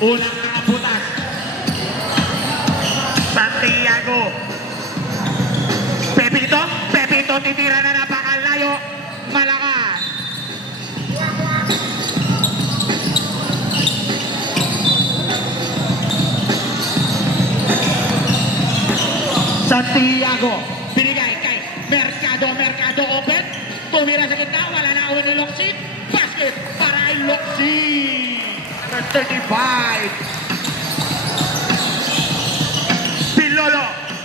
Unang nakabutas. Santiago. Pepito titira na napakalayo. Malakas. Santiago. Binigay kay Mercado open. Tumira sa gitna. Wala na uwi ni Locsin. Basket para kay Locsin. Number 35.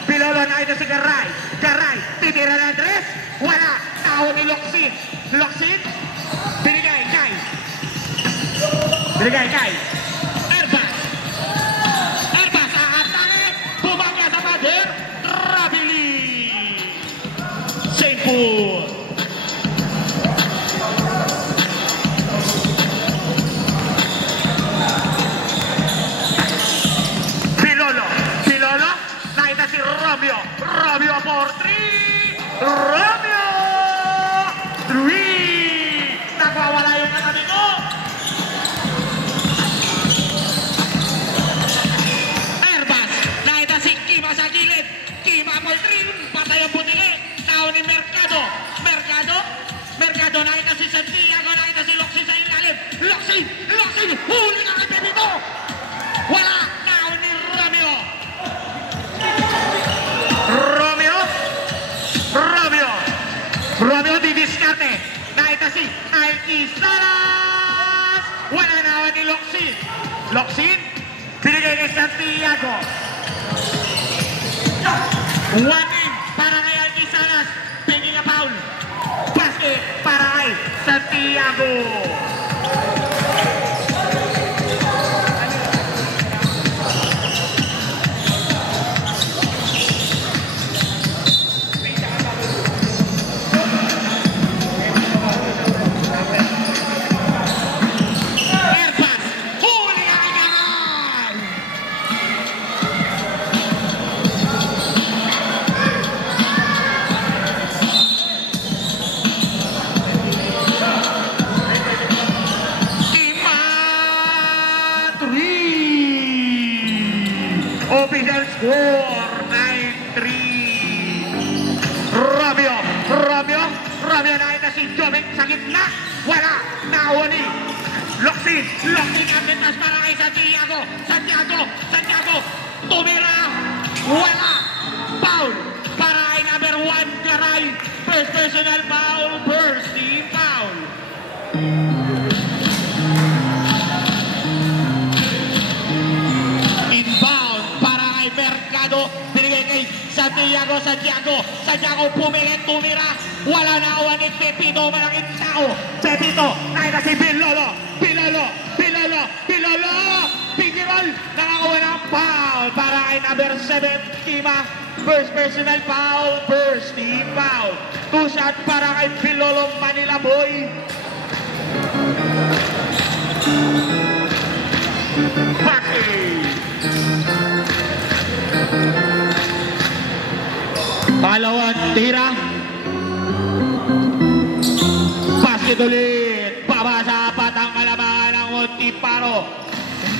Pilolo na ito si Garay. Titira na Andres. Wala. Tao ni Locsin. Binigay kay Erbas. Aatake. Bumangga sa pader. Rabili. St. Paul. Pilolo. Nakita si Romeo for 3. Romeo. 3. Nagwawala yung katabi ko. Erbas. Nakita si Kima sa gilid. Kima for 3. Patay ang butili. Tao ni Mercado. Nakita si Santiago. Nakita si Locsin sa ilalim. Locsin. Huli ka kay Pepito. Wala. Tao ni Romeo. Romeo didiskarte. Nakita si Alquizalas. Wala naman ni Locsin. Binigay kay Santiago. One in para kay Alquizalas. Pingin na foul. Basket para kay Santiago. Official score 9-3. Romeo nakita si Jovek sa gitna. Wala. Nauni. Locsin ang litas para kay Santiago. Tumira. Wala. Foul para kay number 1 Garay. First personal foul. First team foul. Mercado, binigay kay Santiago pumilit, tumira, wala na awan ni Pepito, malaking tao. Pepito, nakita si Pilolo, Pigirol, nakakuha ng foul para kay number 7 Kima. First personal foul, first team foul. 2 shot para kay Pilolo, Manila Boy. Palawat tira. Basket ulit. Babasa patang kalabangan ng Montiparo.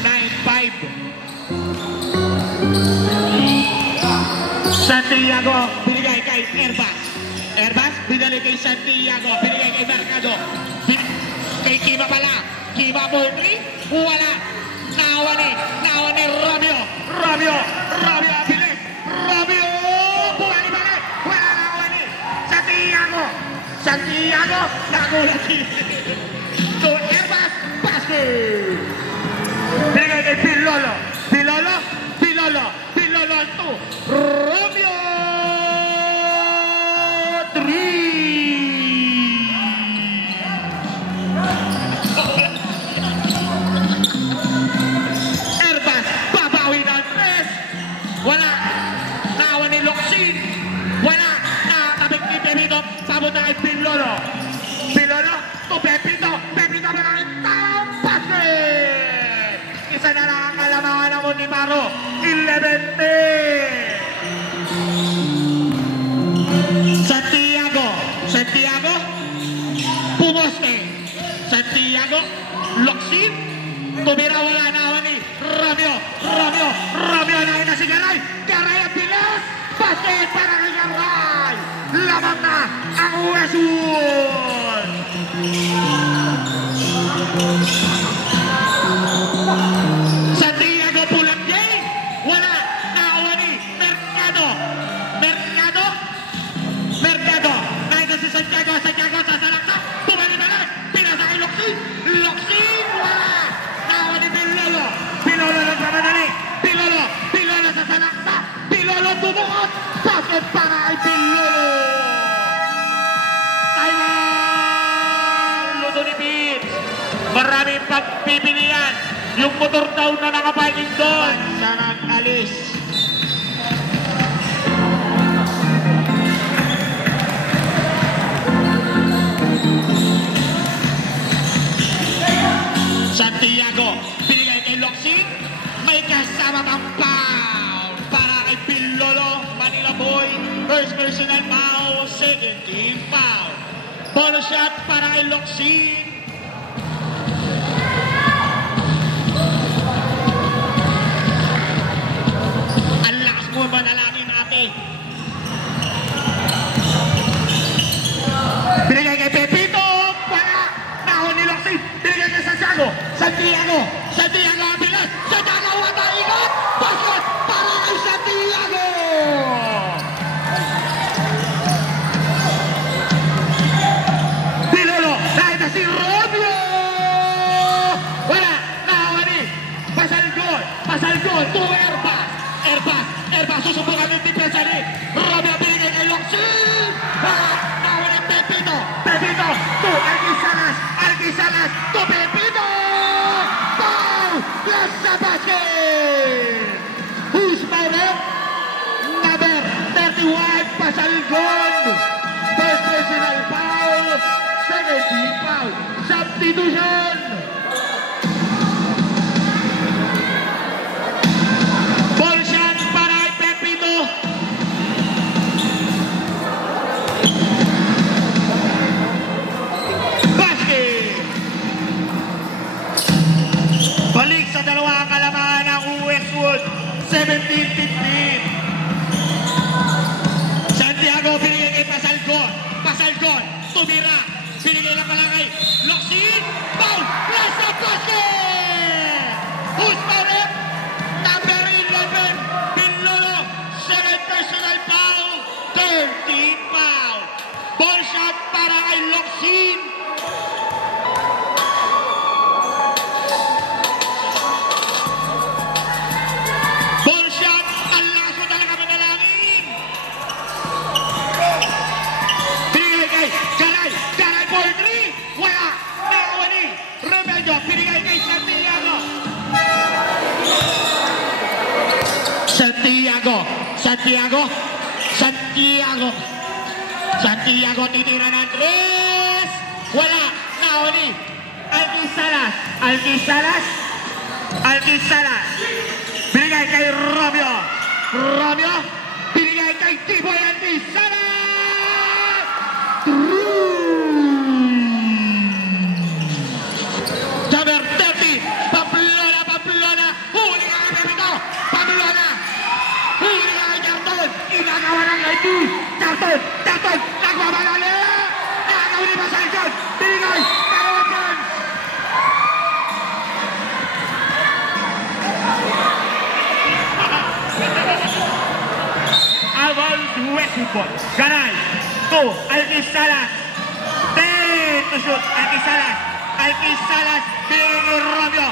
9-5. Santiago binigay kay Erbas binigay kay Santiago. Binigay kay Mercado. Kay Kima pala. Kima for 3. Wala. Nawa ni Romeo. Bilis. Romeo. Santiago, nagulat to Erbas, basket. Binigay kay Pilolo, 2. Romeo, 3. Erbas, babawi ng 3. Wala. Nawa ni Locsin. Wala. Nakatabig ni Pepito. Papunta kay Pilolo to Pepito malaking tao. Basket. Isa na lang ang kalamangan ng Montiparo. 11-10. Santiago pumoste. Santiago Locsin tumira, wala na ni Garay! Garay ang bilis! Basket para kay Garay! Lamang na ang Westwood! Santiago pulang game! Wala! Nakakuha ni Mercado! Mercado! Nakita si Santiago! Santiago sasalaksak! Bumalik na lang! Pinasa kay Locsin! Locsin! Wala! Nakakuha ni Pilolo! Pilolo nagmamadali! Pilolo sasalaksak! Pilolo bubukot! Basket para kay Pilolo! Taiwan! Luto ni Beats! Maraming pagpipilian! Yung motor daw na nakaparking doon! Sarang alis! Santiago, binigay kay Locsin, may kasama pang foul para kay Pilolo, Manila Boy, first personal foul, second team foul. Ball shot para kay Locsin. Ang lakas mo manalangin natin. Binigay kay Pepito, wala. Nahon ni Locsin, binigay kay Santiago. Santiago ang bilis. Santiago wata ingat. Basket para kay Santiago. Pilolo, nakita si Romeo. Wala, nahon ni Pasalgol, to Erbas, susubukan ng depensa ni Romeo, binigay kay Locsin. Wala, nahon ni Pepito, to Alquisalas, to Pepito. Plus sa basket! Who's my rep? Number 31, Pasalgon. First personal foul, second team foul. Substitution! Ball shot para kay Pepito. Basket! Balik sa dalawang kalamangan ng Westwood, 17-15. Santiago binigay kay Pasalgon, tumira, binigay na pala kay Locsin, foul, plus sa basket! Who's foul? Number 11, Pilolo, second personal foul, third team foul. Ball shot para kay Locsin. Santiago titira ng 3. Wala. Naoni. Alquisalas. Binigay kay Romeo. Binigay kay Tiboy Alquisalas. Number 30. Pamplona. Huli ka kay Pepito. Pamplona. Huli ka kay Carton. Inagawa ng ID. Carton. Nagmamalali. Nagawin ni Pasalgon. Binigay. Dalawang chance. Aval Westwood. Garay. To Alquisalas. 10 to shoot. Alquisalas. Binigay Romeo.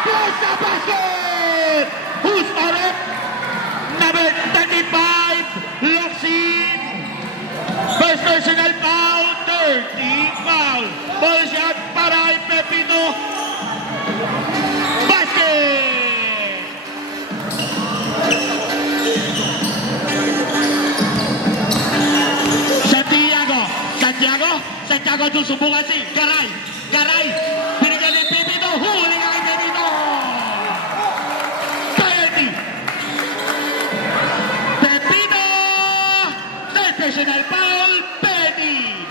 Close the basket! Who's on it? Number 35, Locsin. First personal foul, 30 foul. Ball shot para kay Pepito. Basket! Santiago susubukan si Garay. Binigyan ni Pepito. Huli ka kay Pepito. Pepito! Third personal foul, Petty.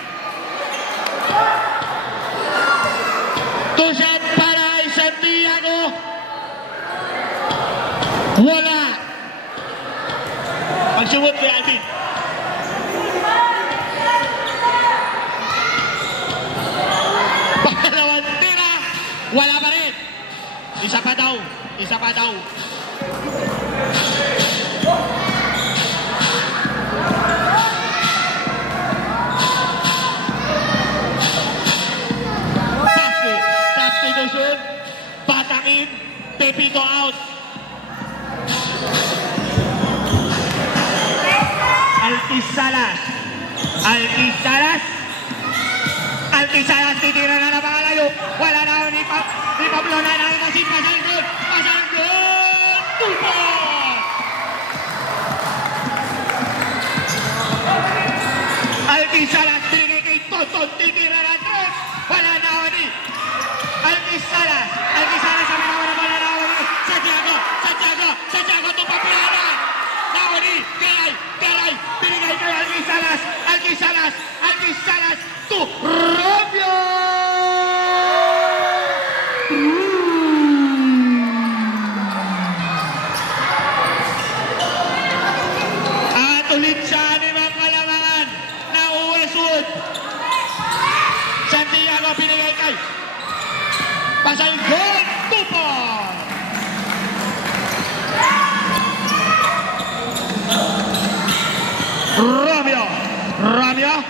Two shot para Wala. Pagsuot kay Alvin. Pangalawang tira. Wala pa rin. Isa pa daw. Isa pa daw. Substitution. Patakin. Pepito out. Altis Salas. Altis Salas titira na napakalayo. Wala na ni Pablo na nakitasin. Pasang gol. Tupo! Altis Salas binigay kay Tonton. Titira na 3. Wala na ni Altis Salas sa minawa na wala na ni Santiago Tupapilana. Nawani, Garay, binigay kay Altis Salas to Romeo! At ulit siya ni mga kalamangan na Westwood. Santiago binigay kay Pasay Gold Tupo! Romeo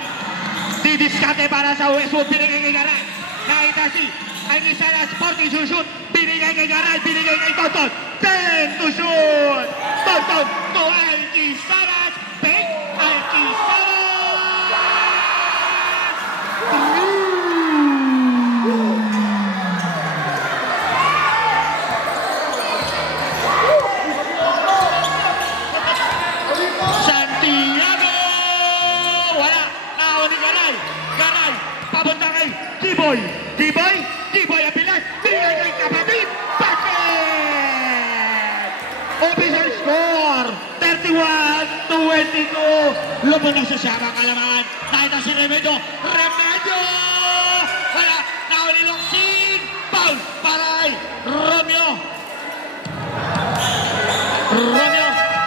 didiskate para sa Westwood, binigay kay Garay. Nakita si Altis Salas, 40 to shoot, binigay kay Garay, binigay kay Tonton, 10 to shoot. Tonton to Altis Salas, big Altis Salas. Santiago! Wala! Nakaw ni Garay! Papunta kay G-Boy Apilas! Binigay kay kapatid! Basket! Official score! 31-22! Lumunog sa siya mga kalamangan! Nakita si Remedio! Wala! Nakaw ni Locsin! Foul! Paray! Romeo!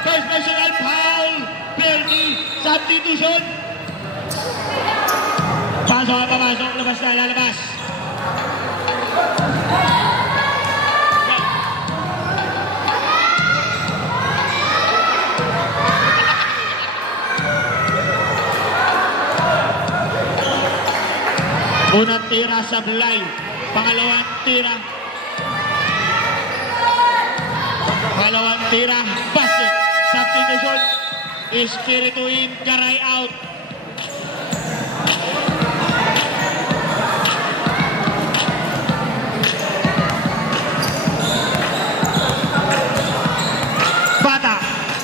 First personal foul! Penalty! Substitution! Papasok, lalabas. Unang tira sablay, pangalawang tira, basket, substitution, Espiritu in, Garay out.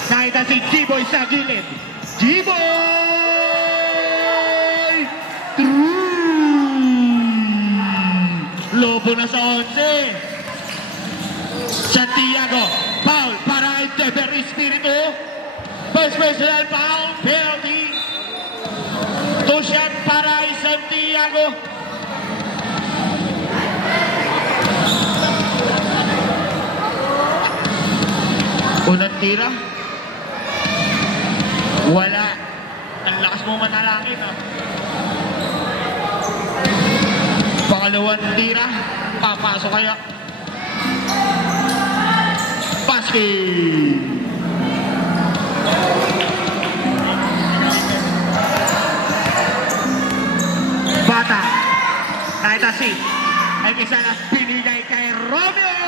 Nakita si G-Boy sa gilid. G-Boy! Lobo na sa 11. Santiago. Foul para Endeavor Espiritu. First personal foul. Penalty. Tusyang para Santiago. Unang tira. Wala. Ang lakas mo manalangin, ha? Pangalawang tira. Papasok kaya. Basket! Bata. Nakita si Altis Salas binigay kay Romeo!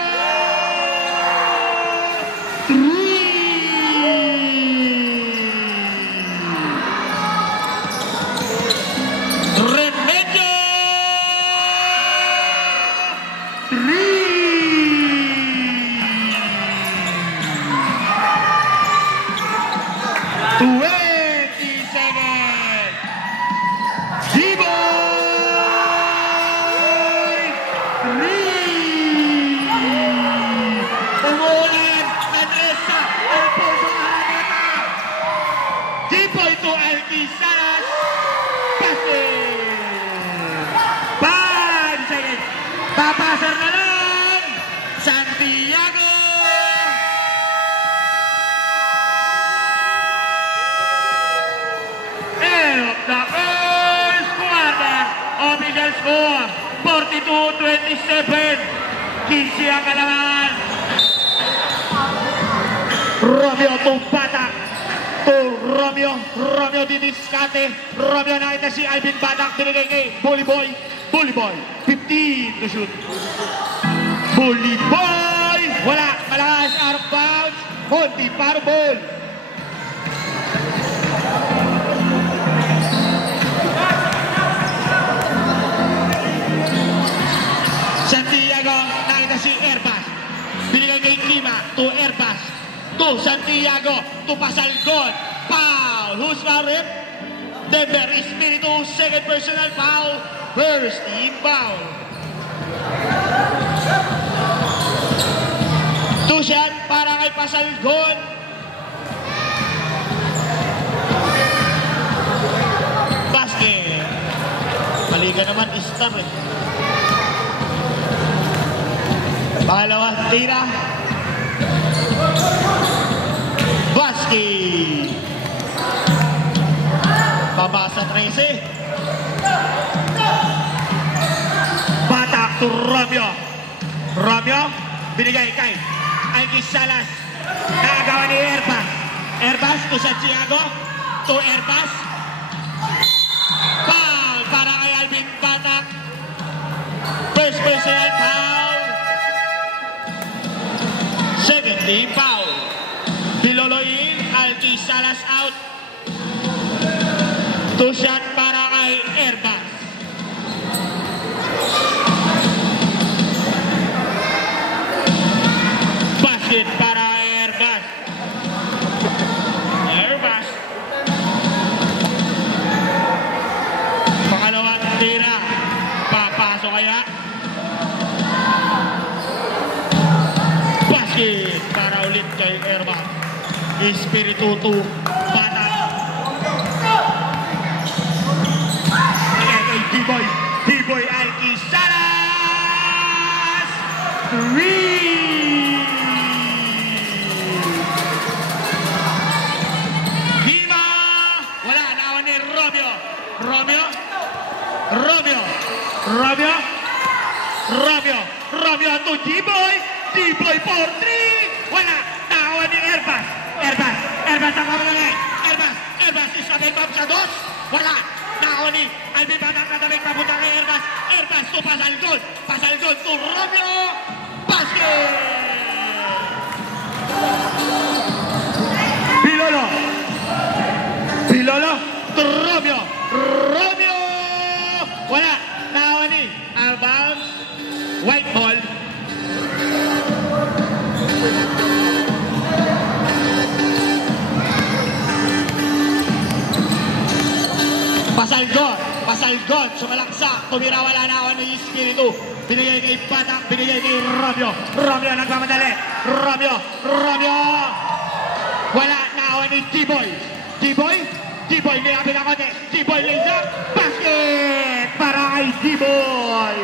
Papasar na lang! Santiago! score, 42-27. 15 ang kalamangan. Romeo to Batak. To Romeo. Romeo didiskate. Romeo nakita si Alvin Batak. Binigay kay Bully Boy. Bully Boy. 15 to shoot. Bully Boy. Wala. Malakas. Out of bounds. Monty para ball. Santiago, nakita si Airbus. Binigay kay Kima to Airbus. To Santiago, to Pasalgon. Foul. Who's foul it? Denver Espiritu, second personal foul. First team foul. Two shot para kay Pasalgon. Basket. Maliga naman, star eh. Pangalawa, tira. Basket. Babasa 13. Batak to Romeo. Romeo, binigay kay Alkis Salas. Nakagawa ni Airbus. Airbus to Santiago. To Airbus. Foul para kay Alvin Batak. First personal foul. Second team foul. Biloloin, Alkis Salas out. Two shot para kay Airbus. Basket para Airbus. Airbus. Pangalawang tira. Papasok kaya. Basket para ulit kay Airbus. Espiritu 2. Batak. D-Boy. D-Boy Alkis Salas. 3. Hima. Wala. Nawan ni Romeo. Romeo. Romeo. Romeo. Romeo. Romeo to D-Boy. D-Boy for 3. Wala. Nawan ni Airbus. Airbus. Airbus ang kamalagay. Airbus. Airbus isabay pa sa dos. Wala. Nakuha ni Alvin Batak na damit papunta kay Airbus. Airbus to Pasalgon. Pasalgon to Romeo. Basket! Pilolo. Pilolo to Romeo. Romeo! Wala. Nakuha ni Albounce. White ball. Pasalgon, Pasalgon, sumalaksa, tumira, wala na ako ng Espiritu. Binigay kay Batak, binigay kay Romeo. Romeo nagmamadali. Romeo, Romeo. Wala na ako ni D-Boy. D-Boy, D-Boy, nilapit ako ni D-Boy lays up. Basket para kay D-Boy.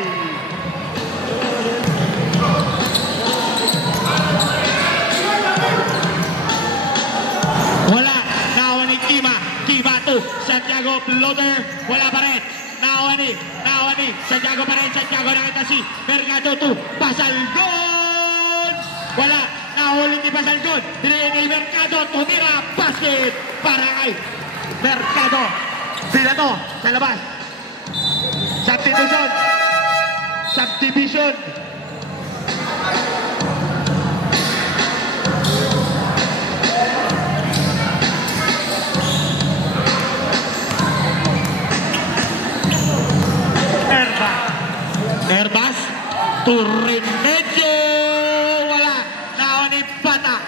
Wala na ako ni Kima. Kima to Santiago floater, wala pa rin. Nawani, Santiago pa rin. Santiago nakita si Mercado to Pasalgon. Wala, nahuli ni Pasalgon. Binigay kay Mercado, tumira, basket para kay Mercado. Sila to, sa labas. Substitution. Subdivision. Airbus to Remedyo. Wala. Nakuha ni Batak.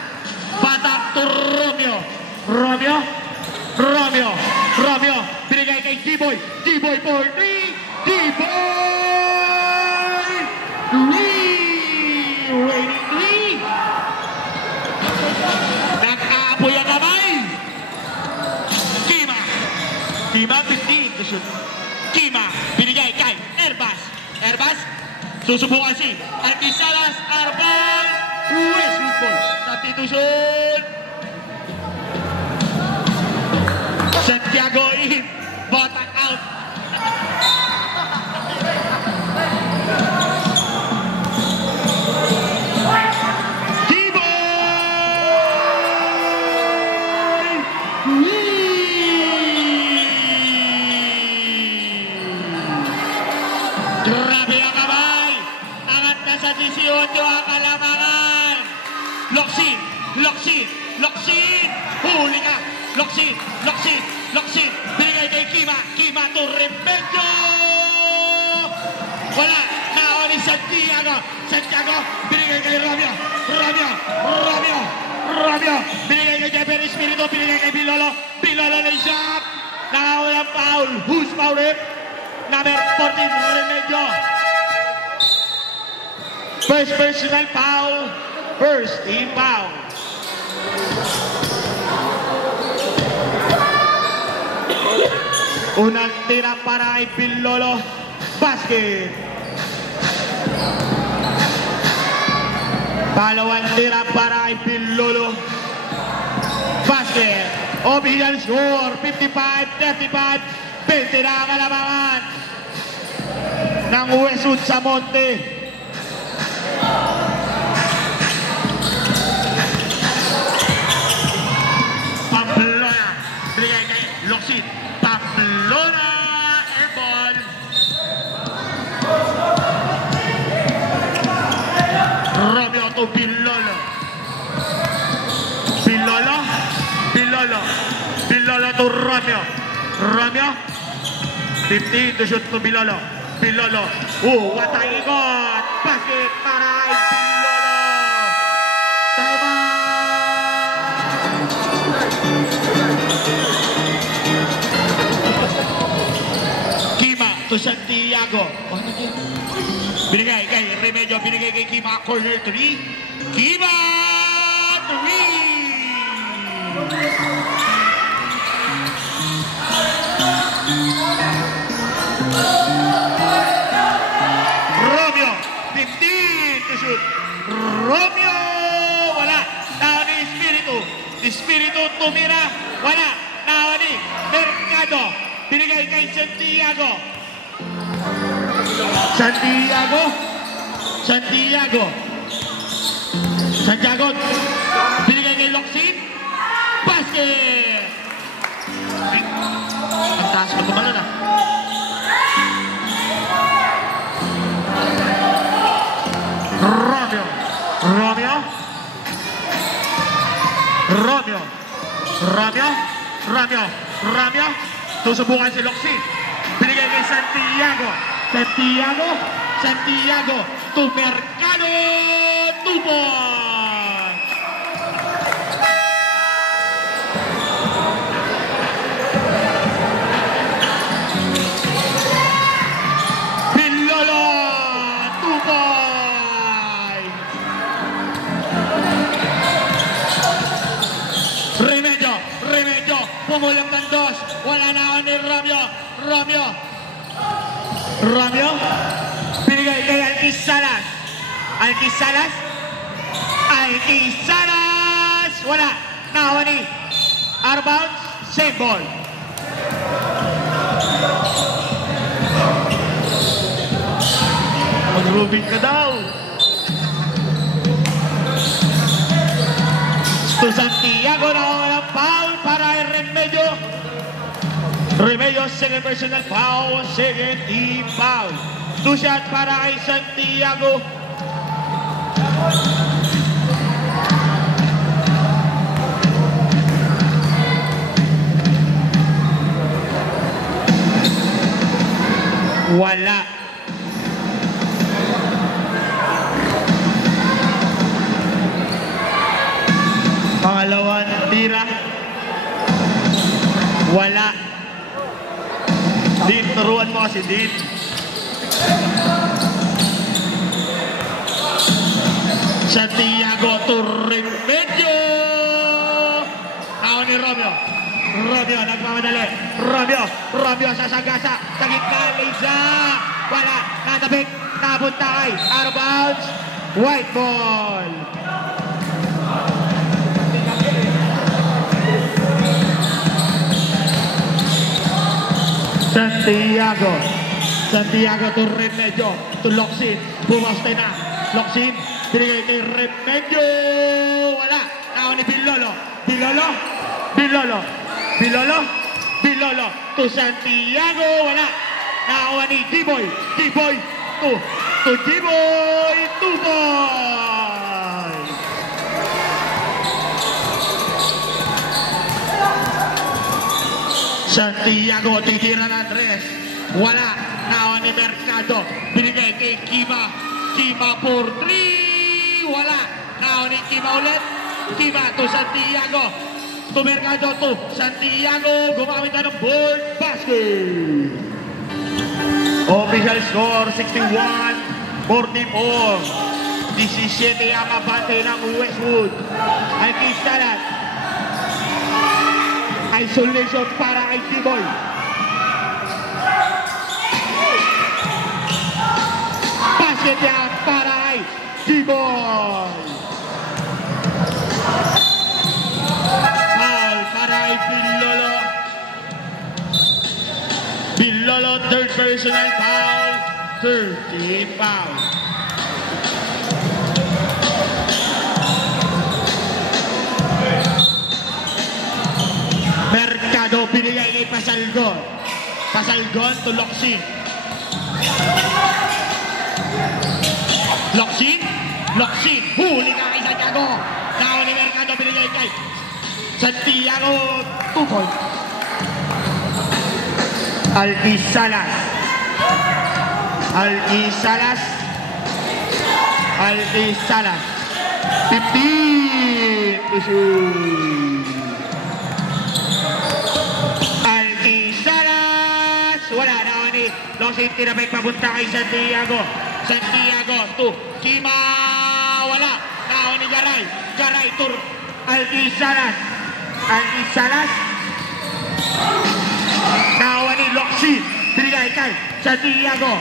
Batak to Romeo. Romeo. Romeo. Romeo. Binigay kay D-Boy. D-Boy for 3. D-Boy. Raining 3. Nag-aapoy ang kamay. Kima. Kima 15 to shoot. Kima. Binigay kay Airbus. Airbus, susubukan si Alkis Salas, Arbal, Westwood ball. Substitution. Santiago in, Batak out. Locsin. Locsin. Huli ka. Locsin. Locsin. Locsin. Binigay kay Kima. Kima to Remedyo. Wala. Naon ni Santiago. Santiago. Binigay kay Romeo. Romeo. Romeo. Romeo. Binigay kay Jeffer Espiritu. Binigay kay Bilolo. Bilolo na shot. Nakawala ang foul. Who's foul it? Number 14, Remedyo. First personal foul. First team foul. Unang tira para kay Bilolo. Basket. Palawang tira para kay Bilolo. Basket. Official score, 55-35. 20 na ang kalamangan ng Westwood Samonte. Pamplona. Binigay kay Locsin. Pamplona. Airball. Romeo to Bilolo. Bilolo. Bilolo. Bilolo to Romeo. Romeo. 15 to shoot to Bilolo. Bilolo. What a ikot. Basket para kay Bilolo. Tama. Kima to Santiago. Binigay kay Remedyo. Binigay kay Kima. Corner 3. Kima 3. Romeo, 15 to shoot. Romeo, wala. Nawa ni Espiritu. Espiritu tumira. Wala. Nawa ni Mercado. Binigay kay Santiago. Santiago. Santiago. Santiago. Binigay kay Locsin. Basket. Ang taas mo kumalo na. Romeo. Romeo. Romeo. Romeo. Romeo. Romeo. Susubukan si Locsin. Binigay kay Santiago. Santiago. Santiago. To Mercado. Tubo. Bilolo. Tubo. Remedyo. Remedyo. Pumulang ng dos. Wala na ako ni Romeo. Romeo. Romeo. Binigay kay Alquis Salas. Alquis Salas. Alquis Salas. Wala. Nahawa ni out of bounds. Same ball. Mag-rubing ka daw. To Santiago na walang foul para kay Remedyo. Remedyo, second personal foul, second team foul. 2 shot para kay Santiago. Wala. Pangalawang tira. Wala. Din, turuan mo kasi Din. Santiago to Remedyo. Ako ni Romeo. Romeo nagmamadali. Romeo. Romeo sa sagasa. Sa gitna. Liza. Wala. Natabik. Napunta kay out of bounds. White ball. Santiago. Santiago to Remedyo. To Locsin. Bumaste na. Locsin. Binigay kay Remedyo. Wala. Ako ni Bilolo. Bilolo. Bilolo. Bilolo. Bilolo. To Santiago. Wala. Nakawa ni D-Boy. D-Boy. To D-Boy. 2 boy. Santiago, titira ng Andres. Wala. Nawan ni Mercado. Binigay kay Kima. Kima for 3. Wala. Nawan ni Kima ulit. Kima to Santiago. To Mercado to Santiago. Gumamit na ng board basket. Official score 61-44. 17 ang abante ng Westwood. Ay Kistalat. Isolation para kay T-Boy. Basket niya para kay T-Boy. Foul para kay Pilolo. Pilolo, third personal foul. 13 foul. Mercado binigay kay Pasalgon. Pasalgon to Locsin. Locsin. Huli ka kay Santiago. Naon ni Mercado binigay kay Santiago. 2 points. Alquisalas. 15 to shoot. Wala na ni Locsin, tinabay papunta kay Santiago to Kima. Wala na ni Garay to Alquisalas na ni Locsin, binigay kay Santiago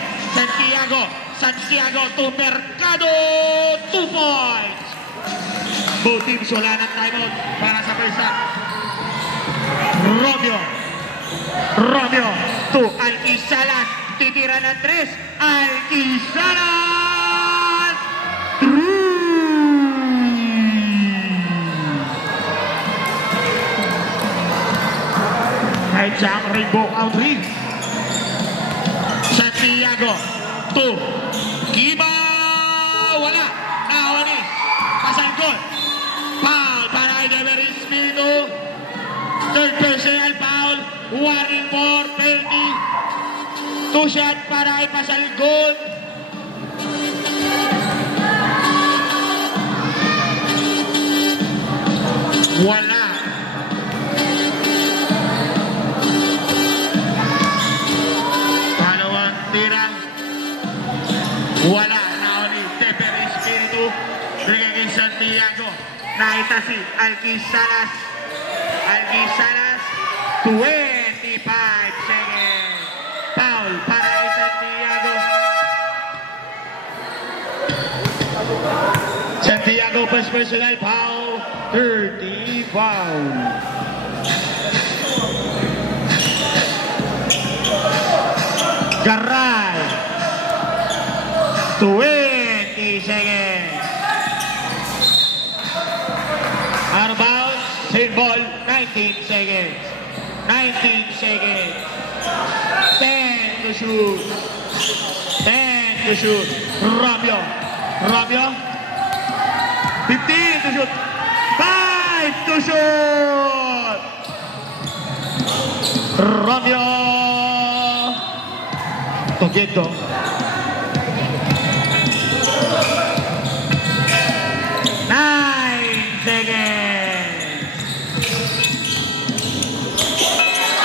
to Mercado. 2 points. Both teams wala ng timeout para sa first half. Romeo to Alquisalas. Titira ng 3. Alquisalas. 3. Kahit siya ang rainbow country. Santiago to Kima. Wala. Nahawa ni Pasalgon. Foul para kay Dever Espiritu. Third personal foul. Warning for 30. 2 shot para kay Pasalgon. Wala. Pangalawang tira. Wala. Naon ni Dever Espiritu. Bigay kay Santiago. Nakita si Alquisalas. 25 seconds. Foul para kay Santiago. Santiago first personal foul. 30 foul. Garay. 20 seconds. Out of bounds. Save ball. 19 seconds. 10 to shoot. Romeo. 15 to shoot. 5 to shoot. Romeo. Togedo. 9 seconds.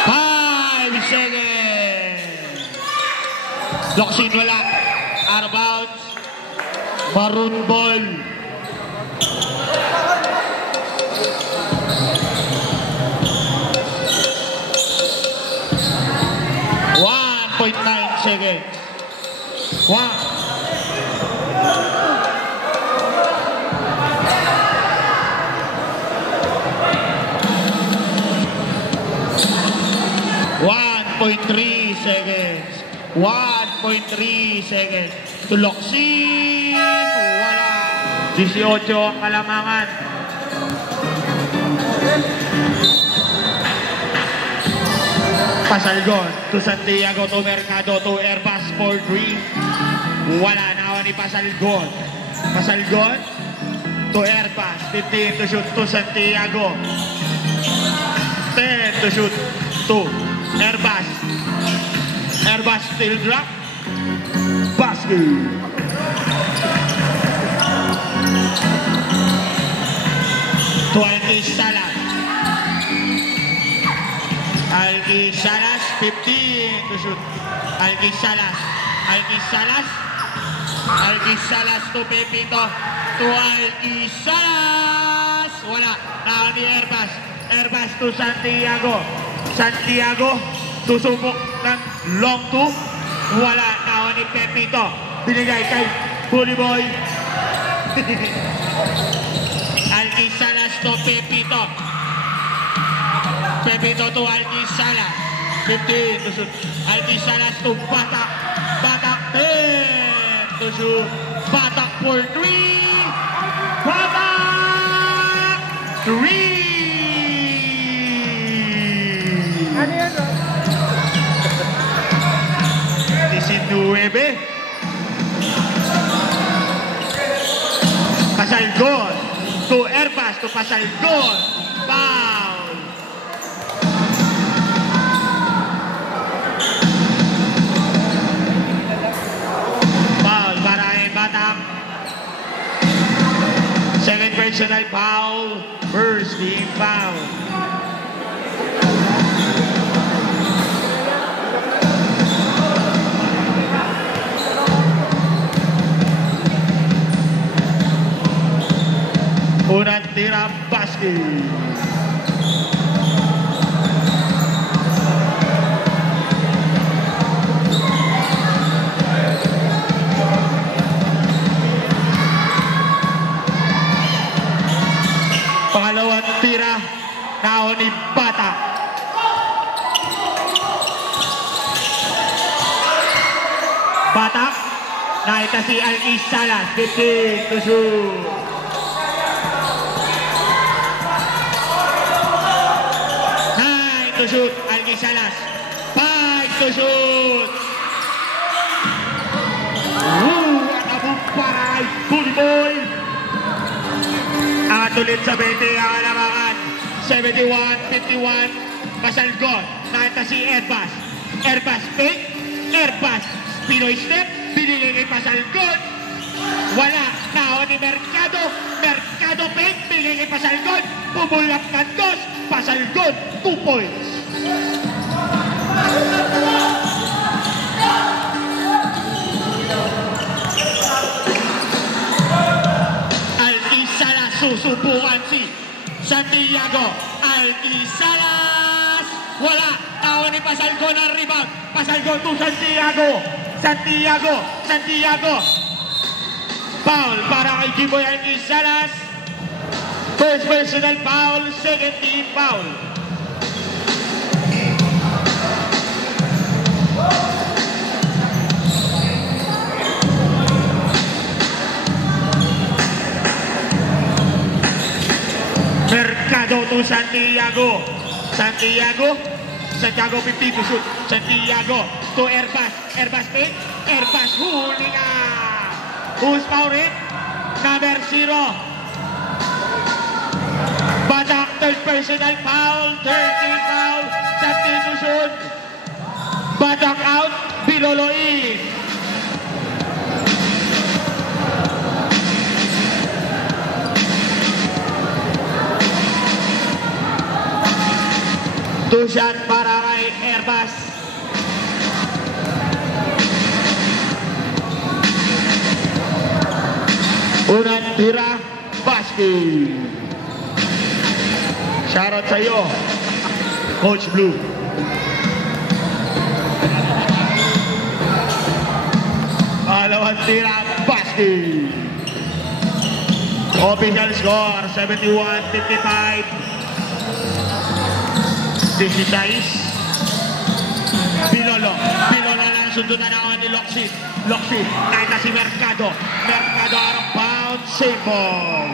5 seconds. Locsin wala. Out of bounds. Maroon ball. Seconds. 1. Seconds. 1.3 seconds. To Locsin. Wala. 18 ang kalamangan. Pasalgon to Santiago to Mercado to Airbus for 3. Wala na ni Pasalgon. Pasalgon to Airbus. 15 to shoot to Santiago. 10 to shoot to Airbus. Airbus still drop. Basket. To Alquis Salas. Alquis Salas, 15 to shoot. Alquis Salas. Alquis Salas. Alquis Salas to Pepito. To Alquis Salas. Wala. Naon ni Airbus. Airbus to Santiago. Santiago. Susubok ng long two. Wala. Naon ni Pepito. Binigay kay Bully Boy. Alquis Salas to Pepito. Pepito to Alquis Salas. 15 to shoot. Alquis Salas to Batak. Batak 10 to shoot. Batak for 3. Batak 3. Ano yan, no? 19. Pasalgon to Airbus to Pasalgon. Foul. Foul para kay Batak. Second personal foul. First team foul. Unang tira, basket. Pangalawang tira, naon ni Batak. Batak, nakita si Alquis Salas, 15 to shoot. To shoot, Alquis Salas. 5 to shoot. At para kay Bully Boy. At ulit sa 20 ang alamangan. 71-51. Pasalgon. Nakita si Airbus. Airbus fake. Airbus Pinoy step. Binigay kay Pasalgon. Wala. Naon ni Mercado. Mercado fake. Binigay kay Pasalgon. Pumulap ng dos. Pasalgon. 2 points. Alquis Salas, susubukan si Santiago. Alquis Salas. Wala. Tawa ni Pasalgon ang rebound. Pasalgon to Santiago. Santiago. Santiago. Foul para kay Jimboy Alquis Salas. First personal foul. Second team foul. Mercado to Santiago. Santiago. Santiago 50 to shoot. Santiago to Airbus. Airbus fake. Airbus huli na. Who's fouling? Number 0. Batak third personal foul. 13 foul. Substitution. Batak out. Bilolo in. Two shot para kay Airbus. Unang tira, basket. Shoutout sa iyo, Coach Blue. Pangalawang tira, basket. Official score, 71-55. 16. Bilolo. Bilolo lang sundutan ako ni Loxi. Loxi. Nakita si Mercado. Mercado out of bounds. Save ball.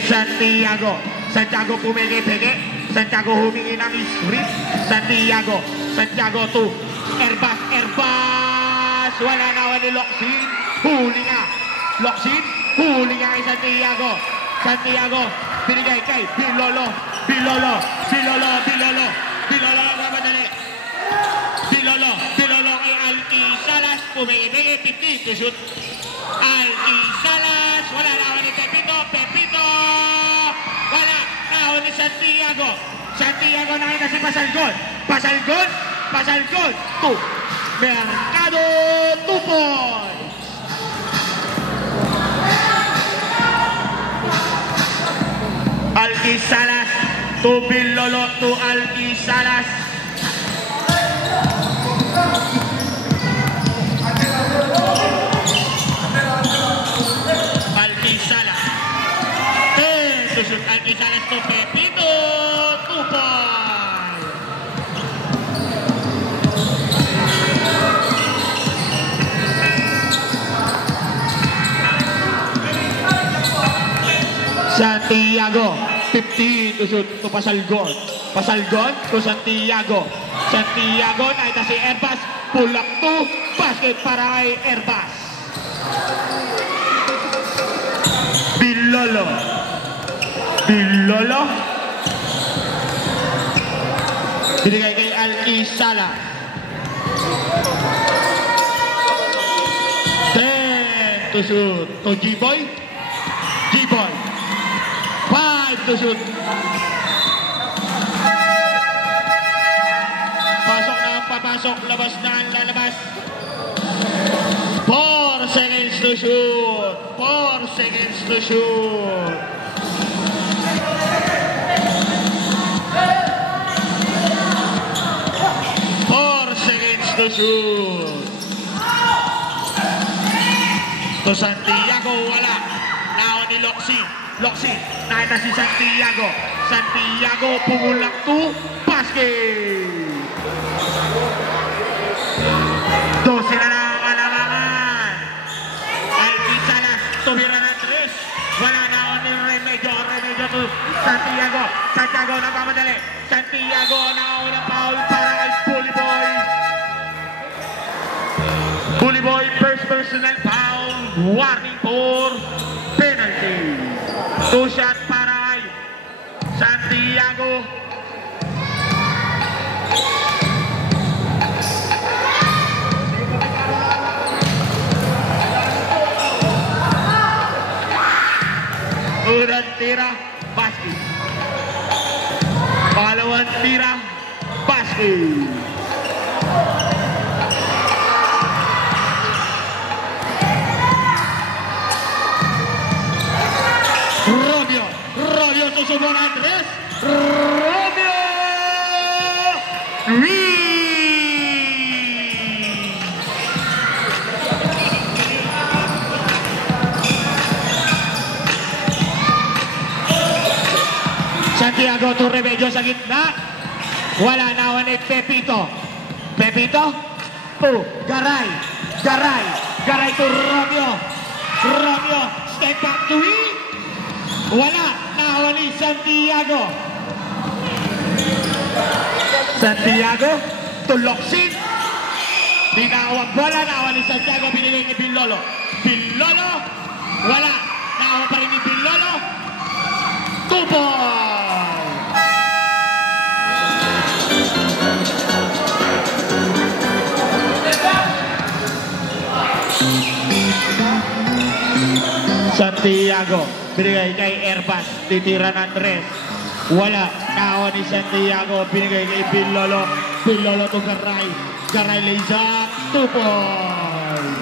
Santiago. Santiago pumigi-pigi. Santiago humingi ng sprint. Santiago to Erbas. Wala na ni Locsin. Huli nga. Locsin. Huli nga kay Santiago. Binigay kay Bilolo. Mamadali. Bilolo kay Alki Salas. Pumigi-pigi. 50 to shoot. Alki Salas. Wala na ni Pepito. Wala na ni Santiago nakita si Pasalgon. 2. Mercado 2 points. Alki Salas to Bilolo to Alki Salas. Alki Salas. To shoot Alki Salas to Pepito. 2 points. Santiago, 15 to shoot to Pasalgon to Santiago. Nakita si Erbas, pull up to basket para kay Erbas. Bilolo. Binigay kay Alki Sala. 10 to shoot to G-Boy. 5 to shoot. Papasok, labas na ang lalabas. 4 seconds to shoot. 4 seconds to shoot. To Santiago, wala. Now ni Loxi, nakita si Santiago, pumulak to basket. 12 na ang kalamangan. Alki Salas, tumira ng 3. Wala na ni Remedyo to Santiago nagmamadali. Santiago na foul para kay Bully Boy, first personal foul. Warning for penalty. 2 shot para kay Santiago. Unang tira, basket. Pangalawang tira, basket. Romeo susunod ang 3. Romeo! Santiago to Remedyo sa gitna. Wala na ni Pepito to Garay to Romeo, step back to win. Wala na ni Santiago to Locsin. Tinawag bola, nawa ni Santiago, binigay ni Bilolo. Wala, nawa pa rin ni Bilolo. 2 points. Santiago, binigay kay Erbas, titira ng 3. Wala, nawa ni Santiago, binigay kay Bilolo to Garay lays up, 2 points.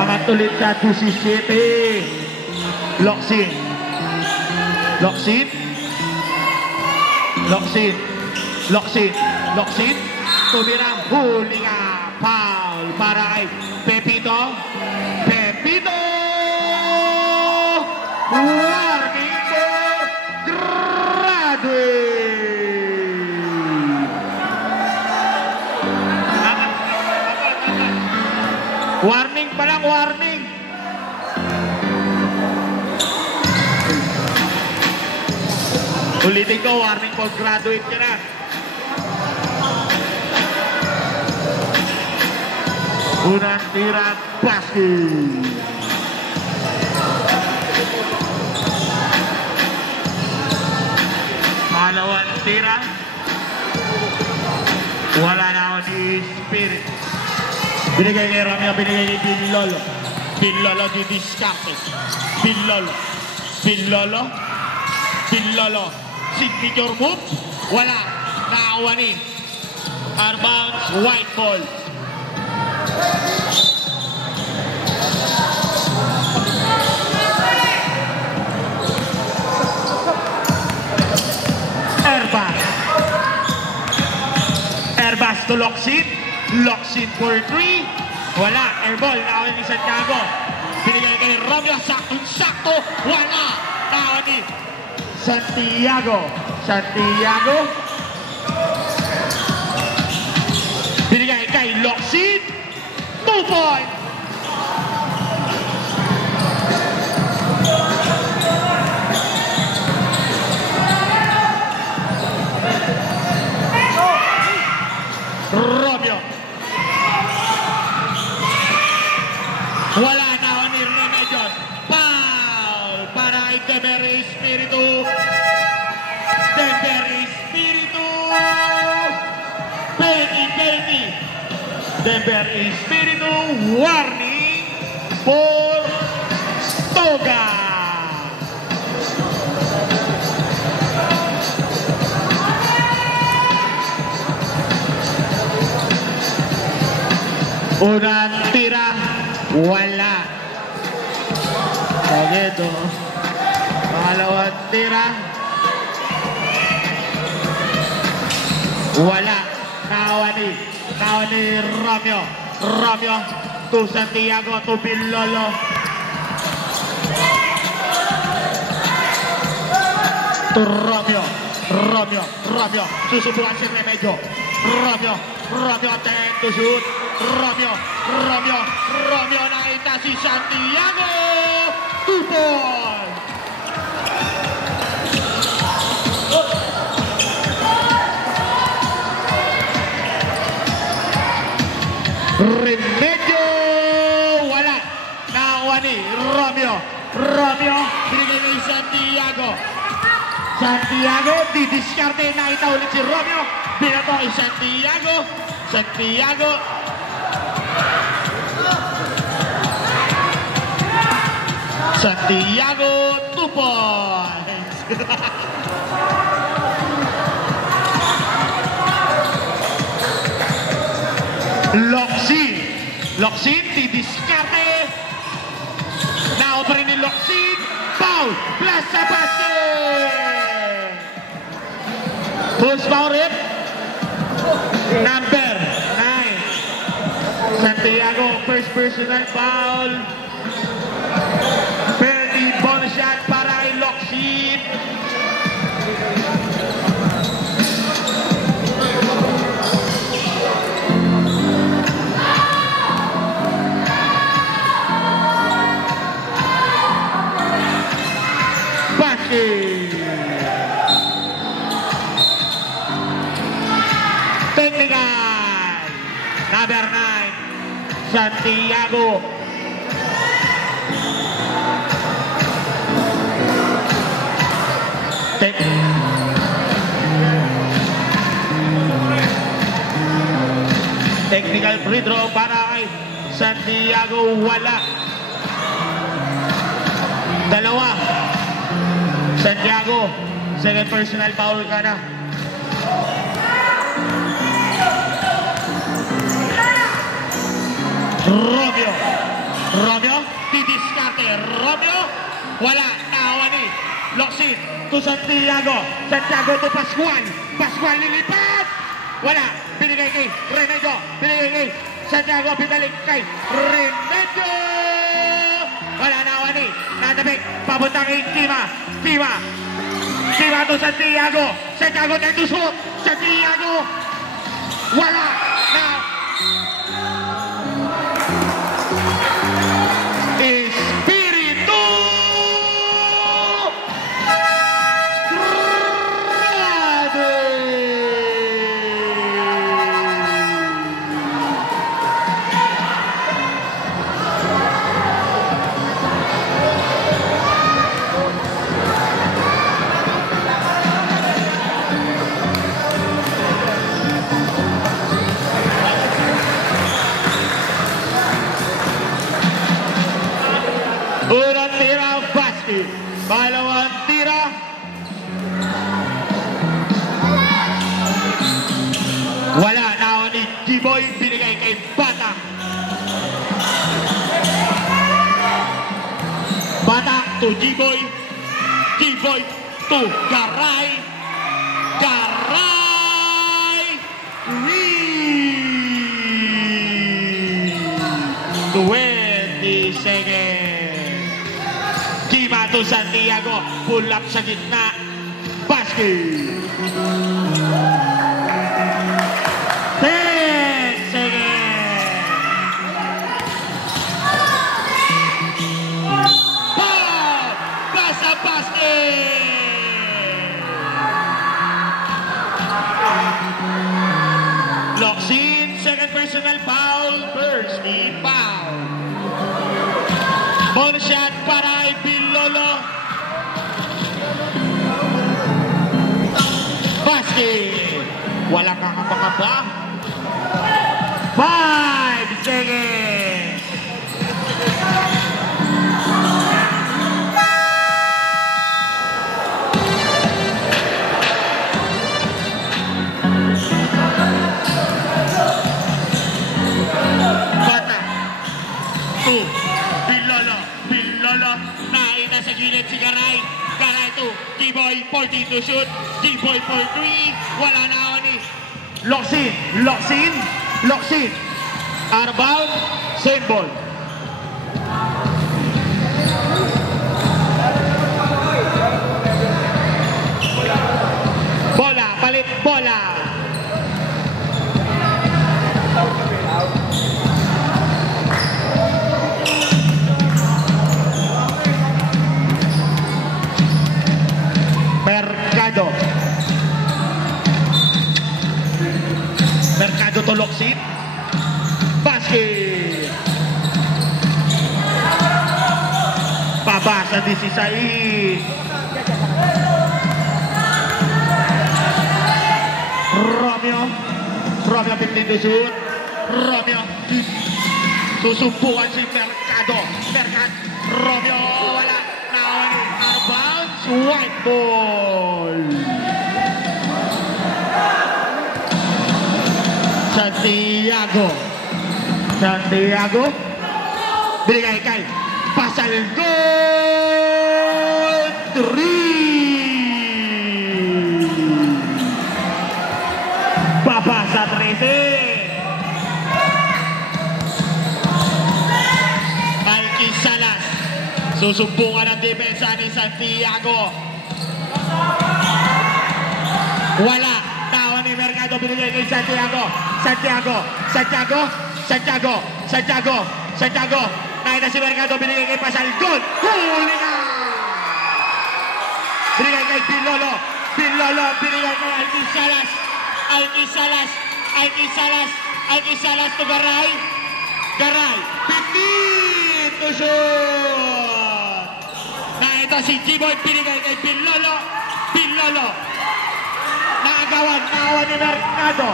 Angat ulit sa 17. Locsin. Tumirang huli nga. Foul para kay Pepito. Warning for graduate. Warning pa lang, warning. Ulitin ko, warning for graduate ka na. Unang tira, basket. Pangalawang tira. Wala na ako si Spirit. Binigay kay Romeo, binigay kay Pinlolo. Pinlolo di discarte. Pinlolo. Pinlolo. Pinlolo. Signature move. Wala. Nakakuha ni. Outbounds, white ball. Airbus to Lockseed. Lockseed for 3. Wala. Airball. Nakawan ni Santiago. Binigay kay Romeo. Sakto. Wala. Nakawan ni Santiago. Santiago. Binigay kay Lockseed. 2 point. Romeo. Wala na ako ni Remedios. Foul para kay Denver Espiritu. Denver Espiritu. Penny. Denver Espiritu. Warning for Toga. Unang tira, wala. Sagedo. Pangalawang tira, wala. Nawani Romeo. Romeo to Santiago to Pinlolo. To Romeo. Susubukan si Remedio. Romeo attempt to shoot. Romeo nakita si Santiago. 2 point. Remedio. Wala. Nakakuha ni Romeo. Binigay kay Santiago. Santiago, didiskarte. Nakita ulit si Romeo. Binato kay Santiago. Santiago, 2 points. Lockseed, didiskarte. Naopa rin ni Lockseed. Foul, plus sa basket. Push foul rip. Number 9. Santiago, first personal foul. Penalty bonus shot para kay Lockseed. Technical. Number 9. Santiago. Technical free throw para kay Santiago. Wala. Dalawa. Santiago, second personal foul ka na. Romeo, didiskarte. Romeo, wala. Nakawa ni Lockseed to Santiago. Santiago to Pascual. Pascual lilipat. Wala. Binigay kay Remedio. Binigay kay Santiago. Binalik kay Remedio. Wala. Nakawa ni Natabik. Papunta kay Tima to Santiago. Santiago tend to shoot. Santiago. Wala. Espiritu to G-Boy. G-Boy to Garay. Garay. 20 seconds. Kima to Santiago. Pull up sa gitna. Basket. 10 seconds. Ball. Basa basket. Locsin. Second personal foul. First team foul. Bonus shot para kay Pilolo. Basket. Walang kakapakaba. 5 seconds. Bata. 2. Pilolo. Naina sa gilid si Garay. Garay 2. G-Boy 14 to shoot. G-Boy for 3. Wala na ako ni Locsin. Out of bound. Same ball. Bola. Palit bola. Mercado to Locsin. Basket. Pabasa 16. Romeo 15 to shoot. Romeo. Susumpukan si Mercado. Romeo wala. Nawan out of bounds. White ball. Santiago. Binigay kay Pasal Gol. 3. Babasa 13. Alki Salas. Susumpungan ang depensa ni Santiago. Wala. Tawa ni Mercado, binigay kay Santiago. Nakita si Mercado, binigay kay Pasal. Gol! Huli na! Binigay kay Pilolo, binigay kay Alki Salas to Garay. 15 to shoot! Nakita si G-Boy, binigay kay Pilolo. Nagawan ni Mercado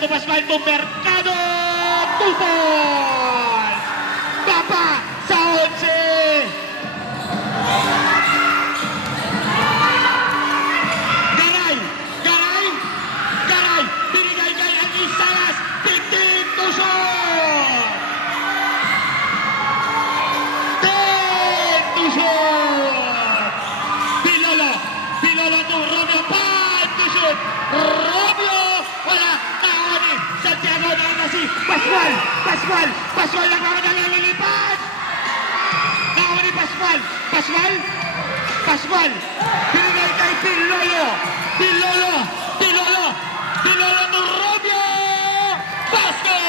to Pascual to Mercado. 2 points! Papa sa 11! Garay! Binigay kay Alki Salas. 15 to shoot! 10 to shoot! Pilolo to Romeo. 5 to shoot! Romeo! Wala! Tawa ni Santiago na si Pascual nagmamadali lilipad! Tawa ni Pascual! Binigay kay Pilolo to Romeo! Basket!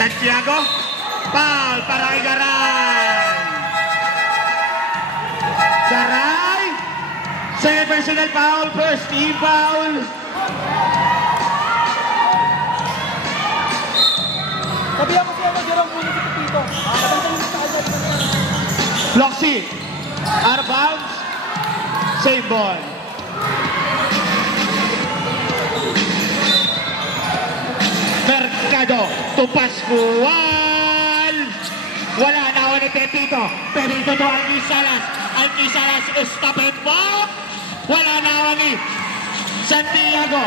Santiago, foul para kay Garay. Second personal foul, first team foul. Sabihan ko siya, Jerome, muna si Pepito. Locsin, out of bounds, same ball. Mercado to Pascual. Wala na ako ni Pepito. Pepito to Alquisalas. Alquisalas, stop it, box! Wala na awani. Santiago.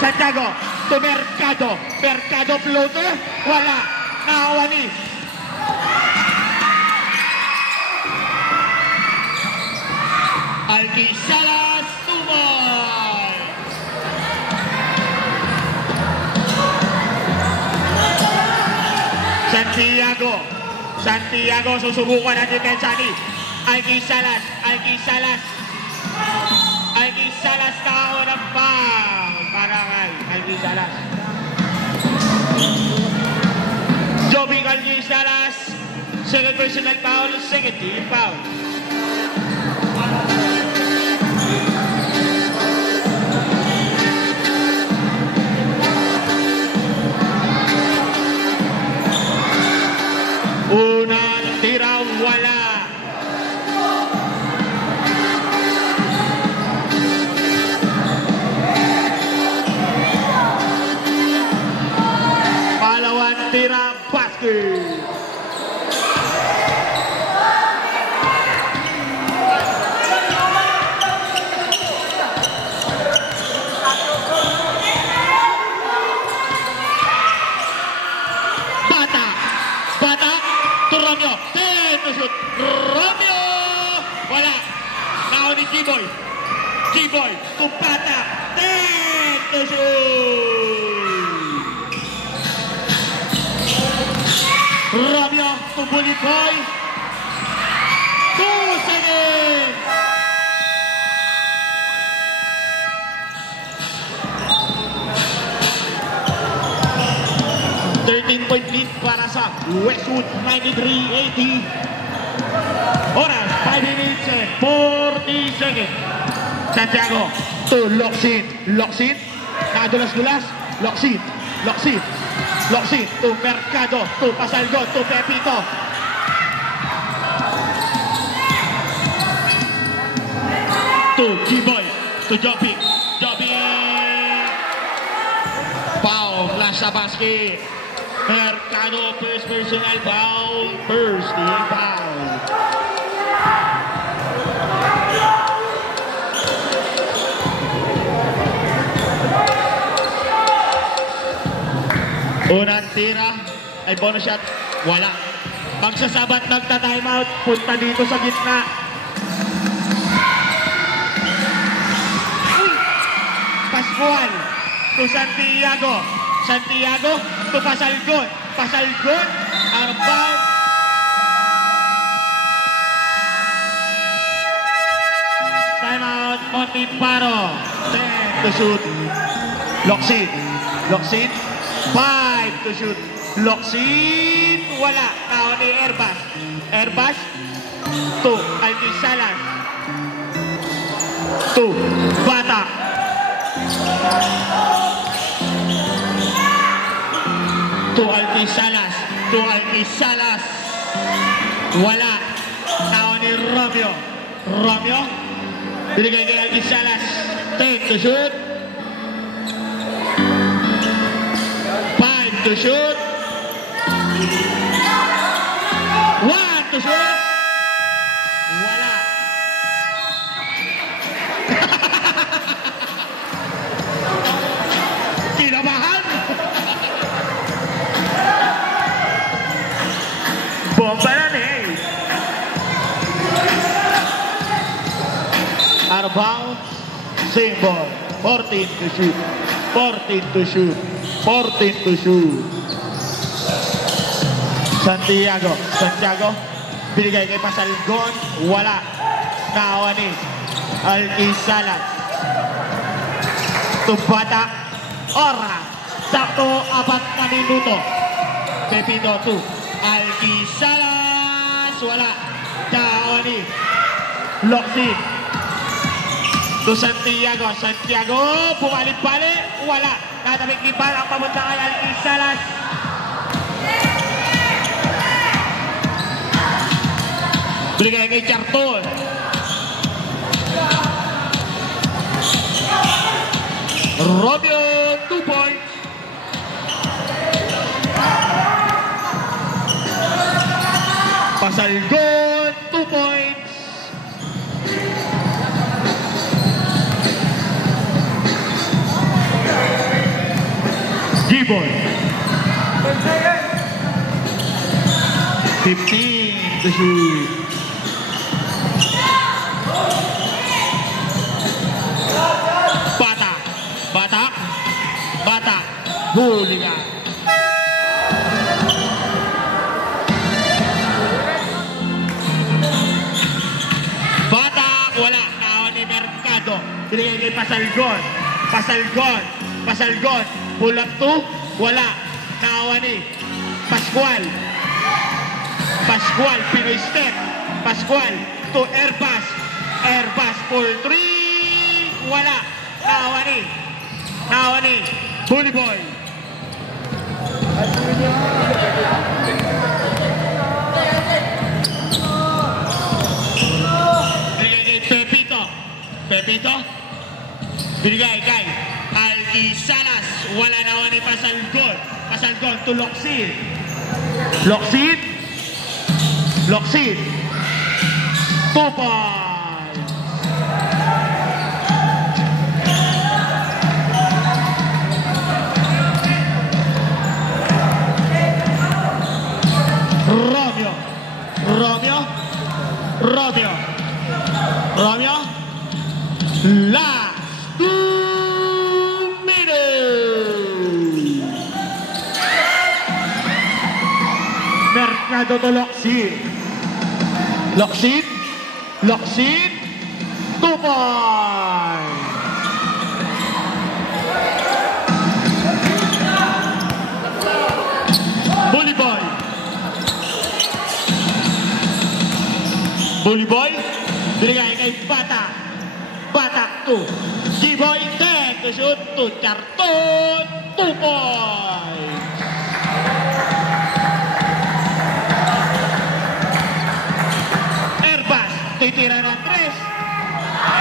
Santiago. To Mercado. Mercado floater. Wala na awani. Alquisalas, tumol! Santiago, susubukan ang depensa ni Alquisalas, kao ng foul para kay Alquisalas. Jobing Alquisalas, second personal foul, second team foul. Unang tira, wala. Palawang tira, basket. Romeo, 10 to shoot. Romeo! Wala. Now ni G-Boy. To Bata. 10 to shoot. Romeo to Bully Boy. 2 seconds. Point lead para sa Westwood, 93-80. Oras, 5 minutes and 40 seconds. Santiago to Locsin. Nadulas-dulas. Locsin. To Mercado. To Pasalgon. To Pepito. To G-Boy. To Jobbing. Foul, flash sa basket. Mercado, first personal foul, first team foul. Unang tira, ay bonus shot, wala. Magsasabat, nagta-timeout, punta dito sa gitna. Pascual, to Santiago to Pasalgon, outbound. Timeout, Montiparo, 10 to shoot. Locsin, 5 to shoot. Locsin, wala. Tao ni Airbus to Alquisalas, to Bata. To Alquisalas. Wala. Tao ni Romeo. Binigay kay Alquisalas. 10 to shoot. 5 to shoot. 1 to shoot. Wala. Kinabahan. Bomba na eh. Outbound, same ball. 14 to shoot. Santiago, binigay kay Pasalgon, wala. Naawa ni Alquisalas. Tumbata, ora. Sakto, 4 na minuto. Pepito 2. Alquisalas, wala. Naawa ni Locsin. To Santiago, bumalik-balik, wala. Natabik ni Bal ang pamunta kay Alquisalas. Binigay kay Chartol. Romeo, 2 points. Pasalgon, 2 points. Gibbon. 15 to shoot. Bata. Hooligan. Wala. Naon ni Mercado. Binigay kay Pasalgon. Pull up to. Wala. Naon ni Pascual. Pinoy step. Pascual to Airbus. Pull 3. Wala. Naon ni Bully Boy. Pepito, binigay kay Alquisalas. Wala naman ni Pasalgon to Loksid. Loksid. 2 points. Romeo. Last 2 minutes. Mercado to Loksid. 2 points. Bully Boy. Binigay kay Batak to G-Boy. 10 to shoot to Charton. 2 points. Airbus. Titira ng 3.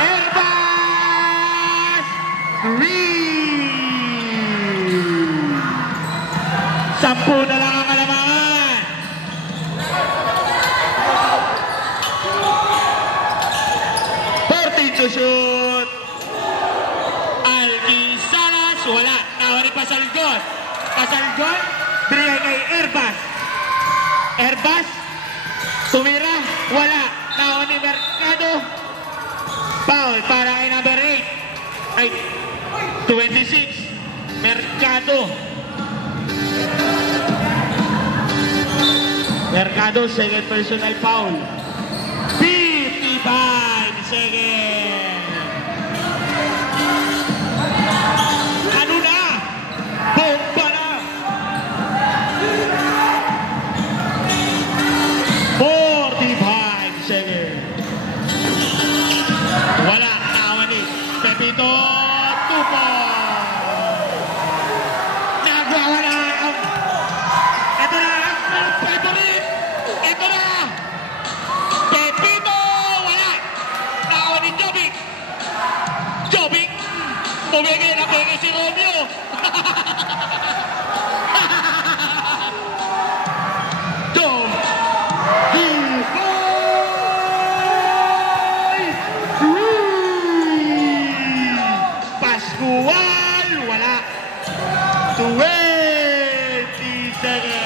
Airbus. 3. 10 na lang ang kalamangan. To shoot. Alquisalas. Wala. Nawa ni Pasalgon. Binigay kay Airbus. Tumira. Wala. Nawa ni Mercado. Foul para kay number 8. Ay, 26. Mercado, second personal foul. 55 seconds. Bomba na. 45 seconds. Wala. Nawa ni Pepito. 2 points. Nagwawala. Ito na. Ito na. Pepito. Wala. Nawa ni Jovic. Pumigil na si Romeo. Pascual, wala. 20 seconds.